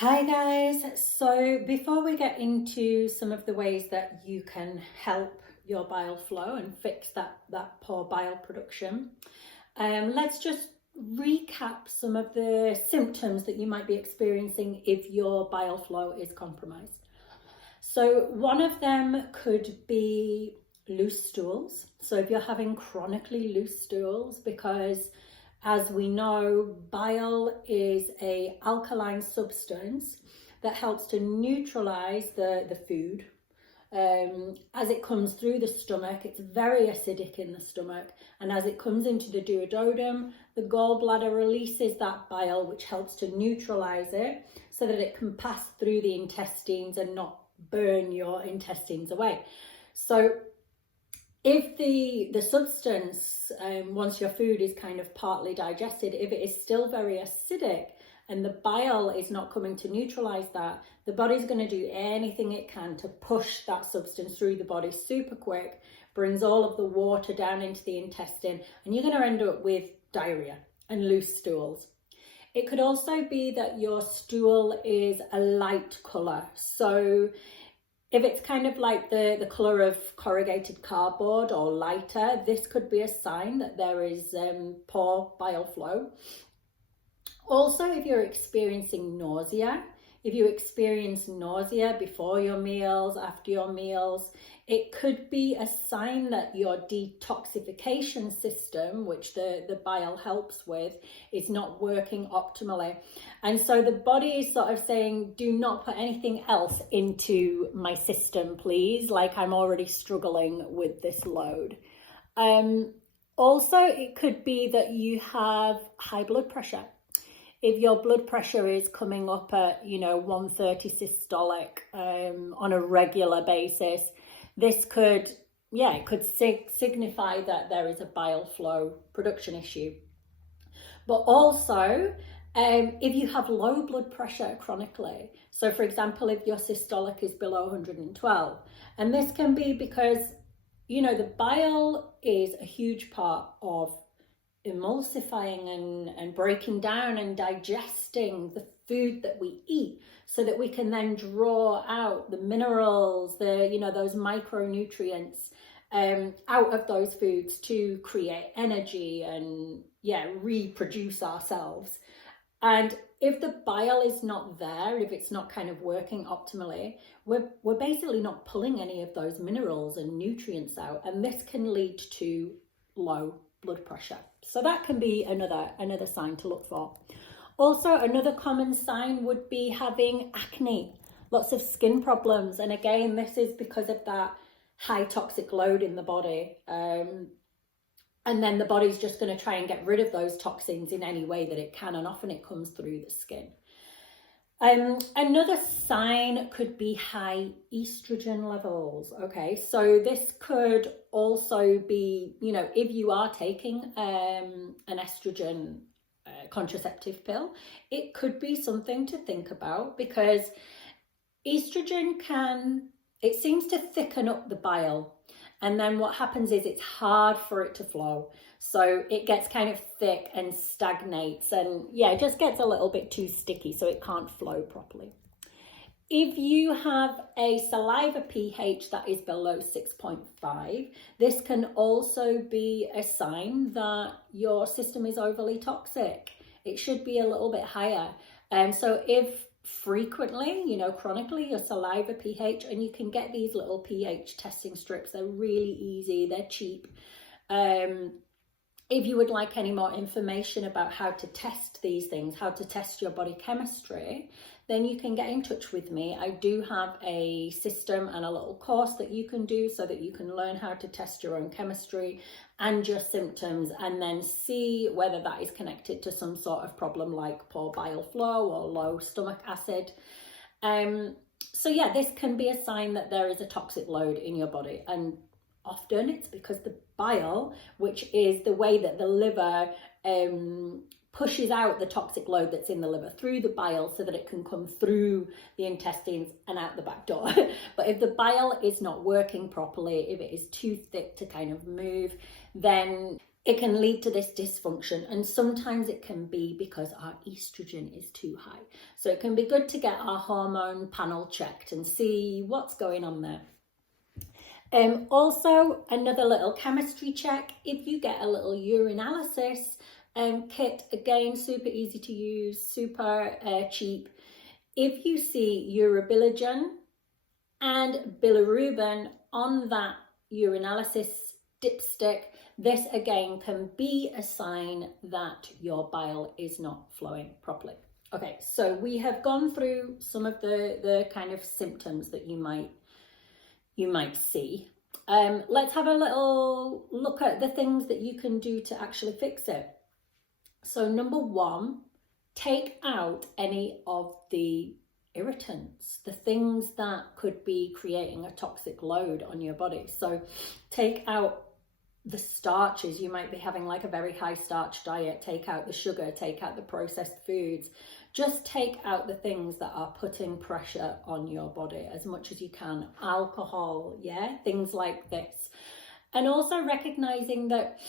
Hi guys, so before we get into some of the ways that you can help your bile flow and fix that poor bile production, let's just recap some of the symptoms that you might be experiencing if your bile flow is compromised. So one of them could be loose stools. So if you're having chronically loose stools, because as we know, bile is a alkaline substance that helps to neutralize the food. As it comes through the stomach, it's very acidic in the stomach, and as it comes into the duodenum, the gallbladder releases that bile, which helps to neutralize it so that it can pass through the intestines and not burn your intestines away. So if the substance, once your food is kind of partly digested, if it is still very acidic and the bile is not coming to neutralize that, the body's going to do anything it can to push that substance through the body super quick, brings all of the water down into the intestine, and you're going to end up with diarrhea and loose stools. It could also be that your stool is a light colour. So if it's kind of like the colour of corrugated cardboard or lighter, this could be a sign that there is poor bile flow. Also, if you're experiencing nausea, if you experience nausea before your meals, after your meals, it could be a sign that your detoxification system, which the bile helps with, is not working optimally. And so the body is sort of saying, do not put anything else into my system, please. Like, I'm already struggling with this load. Also, it could be that you have high blood pressure. If your blood pressure is coming up at, 130 systolic on a regular basis, this could, signify that there is a bile flow production issue. But also, if you have low blood pressure chronically, so for example, if your systolic is below 112, and this can be because, the bile is a huge part of emulsifying and breaking down and digesting the food that we eat, so that we can then draw out the minerals, those micronutrients out of those foods to create energy and reproduce ourselves. And if the bile is not there, if it's not kind of working optimally, we're basically not pulling any of those minerals and nutrients out, and this can lead to low blood pressure. So that can be another sign to look for. Also, another common sign would be having acne, lots of skin problems. And again, this is because of that high toxic load in the body. And then the body's just going to try and get rid of those toxins in any way that it can. And often it comes through the skin. Another sign could be high estrogen levels. Okay, so this could also be, if you are taking an estrogen contraceptive pill, it could be something to think about, because estrogen it seems to thicken up the bile. And then what happens is it's hard for it to flow. So it gets kind of thick and stagnates, and it just gets a little bit too sticky, so it can't flow properly. If you have a saliva pH that is below 6.5, this can also be a sign that your system is overly toxic. It should be a little bit higher. So if frequently, chronically, your saliva pH, and you can get these little pH testing strips, they're really easy, they're cheap. If you would like any more information about how to test these things, how to test your body chemistry, then you can get in touch with me. I do have a system and a little course that you can do so that you can learn how to test your own chemistry and your symptoms, and then see whether that is connected to some sort of problem like poor bile flow or low stomach acid. So this can be a sign that there is a toxic load in your body, and often it's because the bile, which is the way that the liver pushes out the toxic load that's in the liver through the bile so that it can come through the intestines and out the back door. But if the bile is not working properly, if it is too thick to kind of move, then it can lead to this dysfunction, and sometimes it can be because our estrogen is too high. So it can be good to get our hormone panel checked and see what's going on there. Also, another little chemistry check, if you get a little urinalysis kit, again, super easy to use, super cheap. If you see urobilinogen and bilirubin on that urinalysis dipstick, this again can be a sign that your bile is not flowing properly. Okay, so we have gone through some of the kind of symptoms that you might see. Let's have a little look at the things that you can do to actually fix it. So number one, take out any of the irritants, the things that could be creating a toxic load on your body. So take out the starches. You might be having like a very high starch diet. Take out the sugar, take out the processed foods. Just take out the things that are putting pressure on your body as much as you can. Alcohol, yeah, things like this. And also recognizing that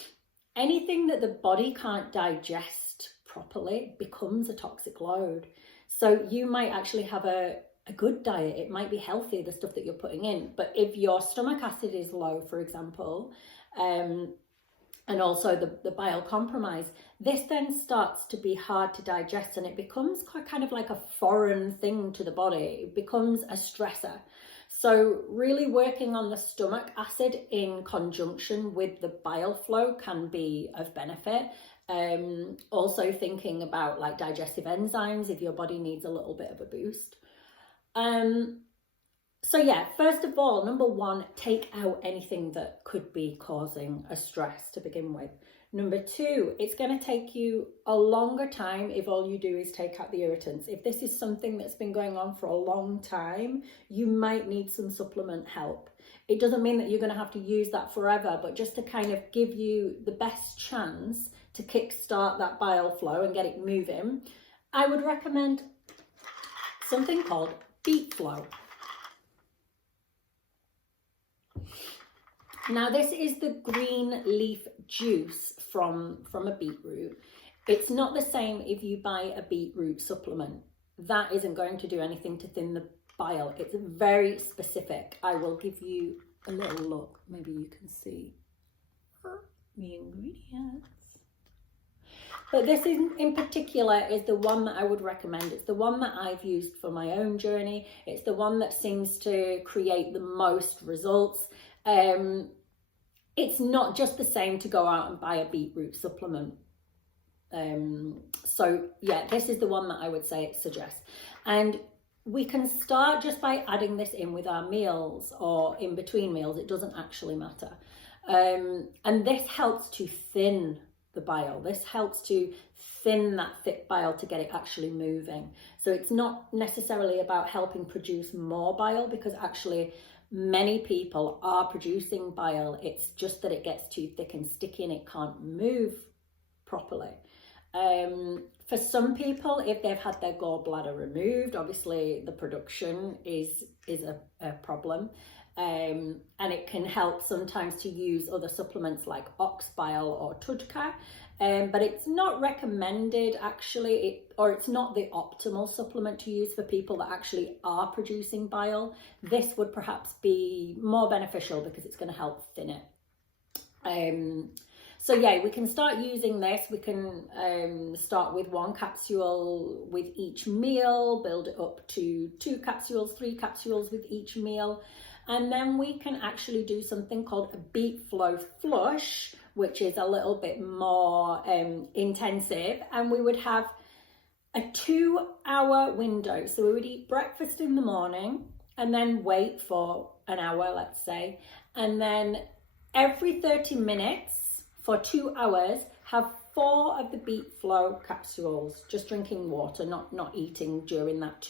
anything that the body can't digest properly becomes a toxic load. So you might actually have a good diet. It might be healthy, the stuff that you're putting in. But if your stomach acid is low, for example, and also the bile compromise, this then starts to be hard to digest, and it becomes kind of like a foreign thing to the body. It becomes a stressor. So really working on the stomach acid in conjunction with the bile flow can be of benefit. Also thinking about like digestive enzymes if your body needs a little bit of a boost. So yeah, first of all, number one, take out anything that could be causing a stress to begin with. Number two, it's going to take you a longer time if all you do is take out the irritants. If this is something that's been going on for a long time, you might need some supplement help. It doesn't mean that you're going to have to use that forever, but just to kind of give you the best chance to kickstart that bile flow and get it moving, I would recommend something called Bile Flow. Now this is the green leaf juice from a beetroot. It's not the same if you buy a beetroot supplement. That isn't going to do anything to thin the bile. It's very specific. I will give you a little look. Maybe you can see the ingredients. But this in particular is the one that I would recommend. It's the one that I've used for my own journey. It's the one that seems to create the most results. It's not just the same to go out and buy a beetroot supplement. So yeah, this is the one that I would suggest. And we can start just by adding this in with our meals or in between meals. It doesn't actually matter. And this helps to thin the bile. This helps to thin that thick bile to get it actually moving. So it's not necessarily about helping produce more bile, because actually many people are producing bile. It's just that it gets too thick and sticky and it can't move properly. For some people, if they've had their gallbladder removed, obviously the production is a problem. And it can help sometimes to use other supplements like ox bile or tudka, but it's not recommended actually, or it's not the optimal supplement to use for people that actually are producing bile. This would perhaps be more beneficial because it's going to help thin it. So yeah, we can start using this. We can start with 1 capsule with each meal, build it up to 2 capsules, 3 capsules with each meal. And then we can actually do something called a Bile Flow flush, which is a little bit more intensive. And we would have a 2-hour window. So we would eat breakfast in the morning and then wait for an hour, let's say. And then every 30 minutes for 2 hours, have 4 of the Bile Flow capsules, just drinking water, not eating during that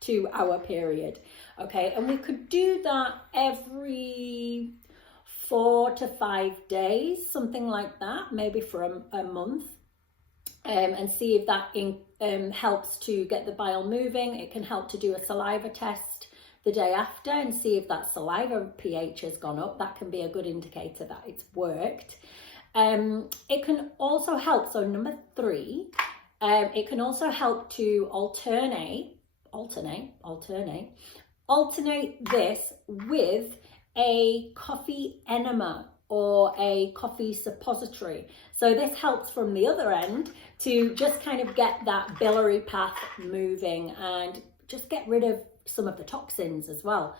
two-hour period. Okay, and we could do that every 4 to 5 days, something like that, maybe for a month, and see if that helps to get the bile moving. It can help to do a saliva test the day after and see if that saliva pH has gone up. That can be a good indicator that it's worked. It can also help, so number 3, it can also help to alternate this with a coffee enema or a coffee suppository. So this helps from the other end to just kind of get that biliary path moving and just get rid of some of the toxins as well.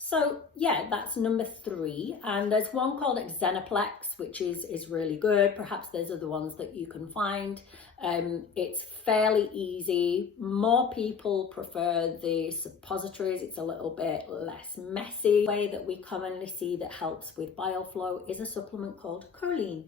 So yeah, that's number 3. And there's one called Xenoplex, which is really good. Perhaps there's other ones that you can find. It's fairly easy. More people prefer the suppositories. It's a little bit less messy. The way that we commonly see that helps with bile flow is a supplement called choline.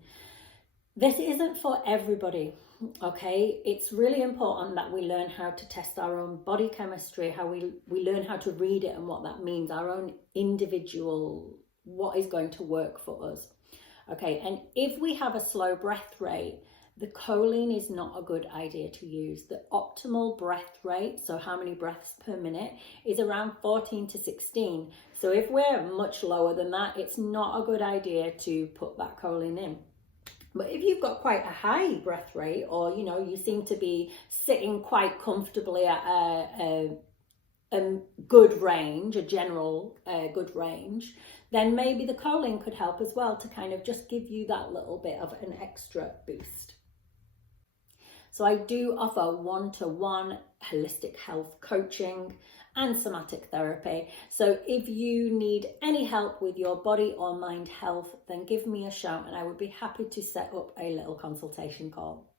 This isn't for everybody, okay? It's really important that we learn how to test our own body chemistry, how we learn how to read it and what that means, our own individual, what is going to work for us, okay? And if we have a slow breath rate, the choline is not a good idea to use. The optimal breath rate, so how many breaths per minute, is around 14 to 16. So if we're much lower than that, it's not a good idea to put that choline in. But if you've got quite a high breath rate, or you seem to be sitting quite comfortably at a good range, a general good range, then maybe the choline could help as well to kind of just give you that little bit of an extra boost. So I do offer 1-to-1 holistic health coaching and somatic therapy. So if you need any help with your body or mind health, then give me a shout and I would be happy to set up a little consultation call.